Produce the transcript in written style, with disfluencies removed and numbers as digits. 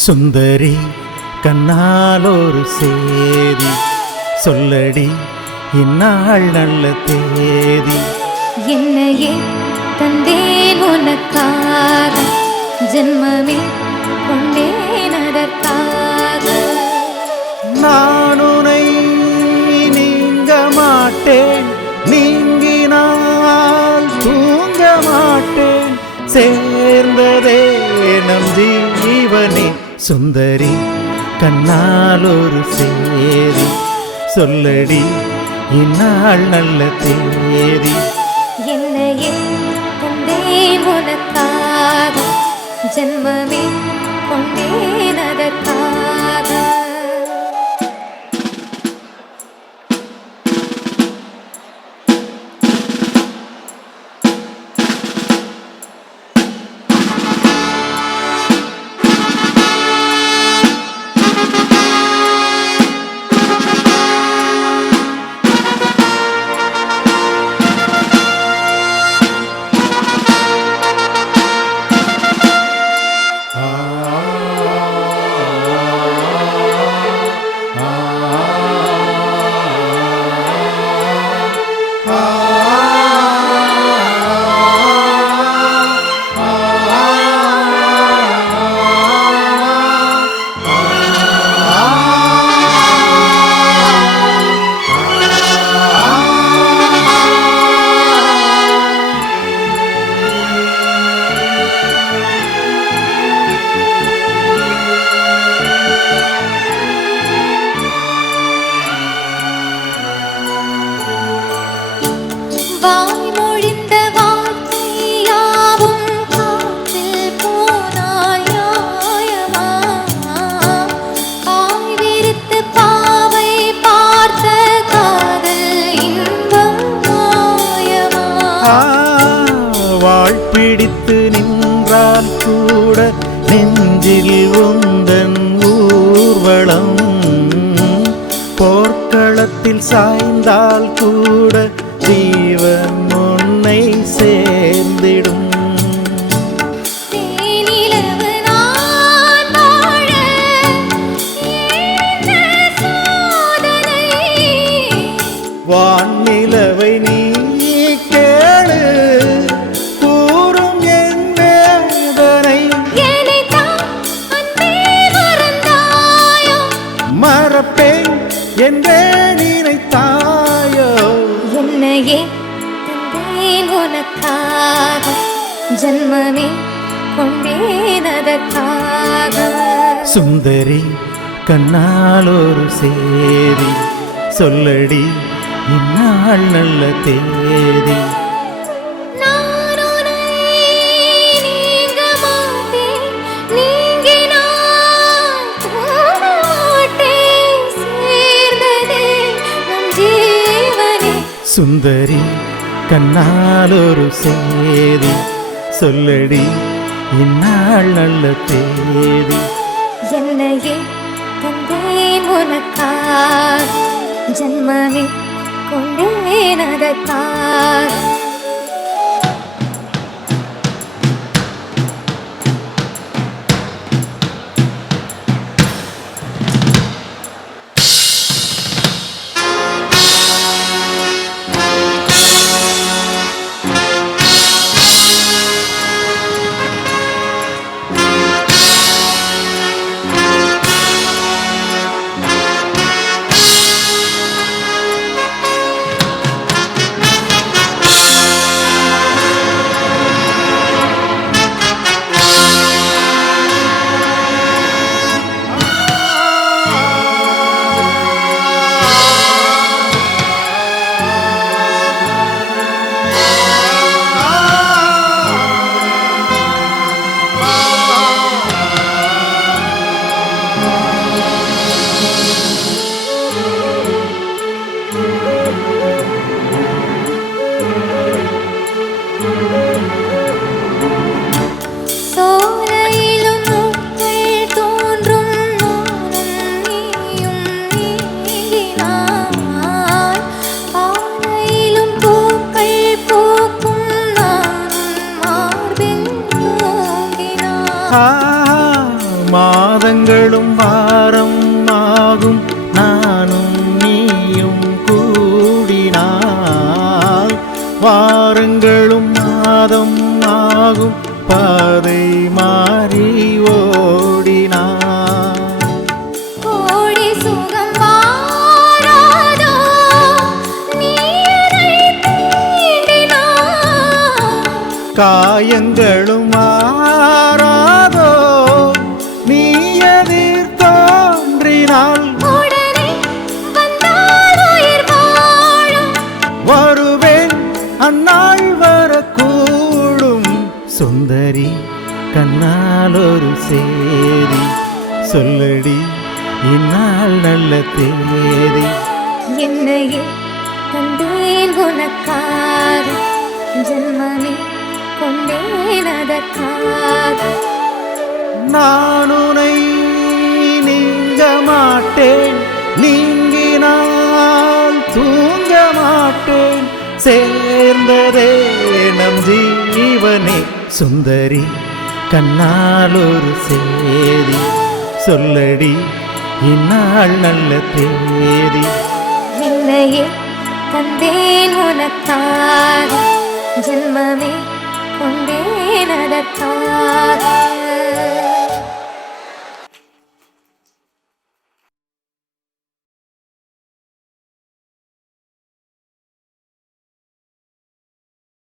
சுந்தரி கண்ணால் ஒரு சேதி சொல்லடி இந்நாள் நல்ல தேதி. என்னையே தந்தேன் உனக்காக, ஜென்மமே கொண்டேன் அதற்காக. நான் உன்னை நீங்க மாட்டேன், நீங்கினால் தூங்க மாட்டேன், சேர்ந்ததே நம் ஜீவனே. சுந்தரி கண்ணால் ஒரு சேதி சொல்லடி இந்நாள் நல்ல தேதி. என்னையே தந்தேன் உனக்காக, ஜென்மமே கொண்டேன் அதற்காக. வாய்மொழிந்த வார்த்தை யாவும் காற்றில் போனால் நியாயமா? பாய் விரித்து பாவை பார்த்த காதல் இன்பம் மாயமா? வாழ்பிடித்து நின்றால் கூட நெஞ்சில் உந்தன் ஊர்வலம், போர்க்களத்தில் சாய்ந்தால் கூட ஜீவன் உன்னை சேர்ந்திடும். தேனிலவு நான் வாழ இந்த சோதனை, வானிலவை நீ கேளு கூறும் என் வேதனை. என்னைத்தான் அன்பே மறந்தாயோ? மறப்பேன் என்றே நினைத்தாயோ? என்னையே தந்தேன் உனக்காக, ஜென்மமே கொண்டேன் அதற்காக. சுந்தரி கண்ணால் ஒரு சேதி சொல்லடி இந்நாள் நல்ல தேதி. நான் உன்னை நீங்க மாட்டேன், நீங்கினால் தூங்க மாட்டேன், சேர்ந்ததே நம் ஜீவனே. சுந்தரி கண்ணால் ஒரு சேதி சொல்லடி இந்நாள் நல்ல தேதி. என்னையே தந்தேன் உனக்காக, ஜென்மமே கொண்டேன் அதற்காக. மாதங்களும் வாரம் ஆகும் நானும் நீயும் கூடினால் வாரங்களும் மாதம் ஆகும் பாதை மாறி ஓடினார் கோடி சுகம் வாராதோ நீரை தீண்டினாய் காயங்களும் மாறாதோ நீ எதிர் தோன்றினால் உடனே வந்தால் உயிர் வாழும் வருவேன் அந்நாள் வரக்கூடும் சுந்தரி கண்ணால் ஒரு சேதி சொல்லடி இந்நாள் நல்ல தேதி என்னையே தந்தேன் உனக்காக ஜென்மமே கொண்டேன் அதற்காக நான் உனை நீங்க மாட்டேன் நீங்கினால் தூங்க மாட்டேன் சேர்ந்ததே நம் ஜீவனே சுந்தரி கண்ணால் ஒரு சேதி சொல்லடி இந்நாள் நல்ல தேதி என்னையே தந்தேன் உனக்காக ஜென்மமே கொண்டேன் அதற்காக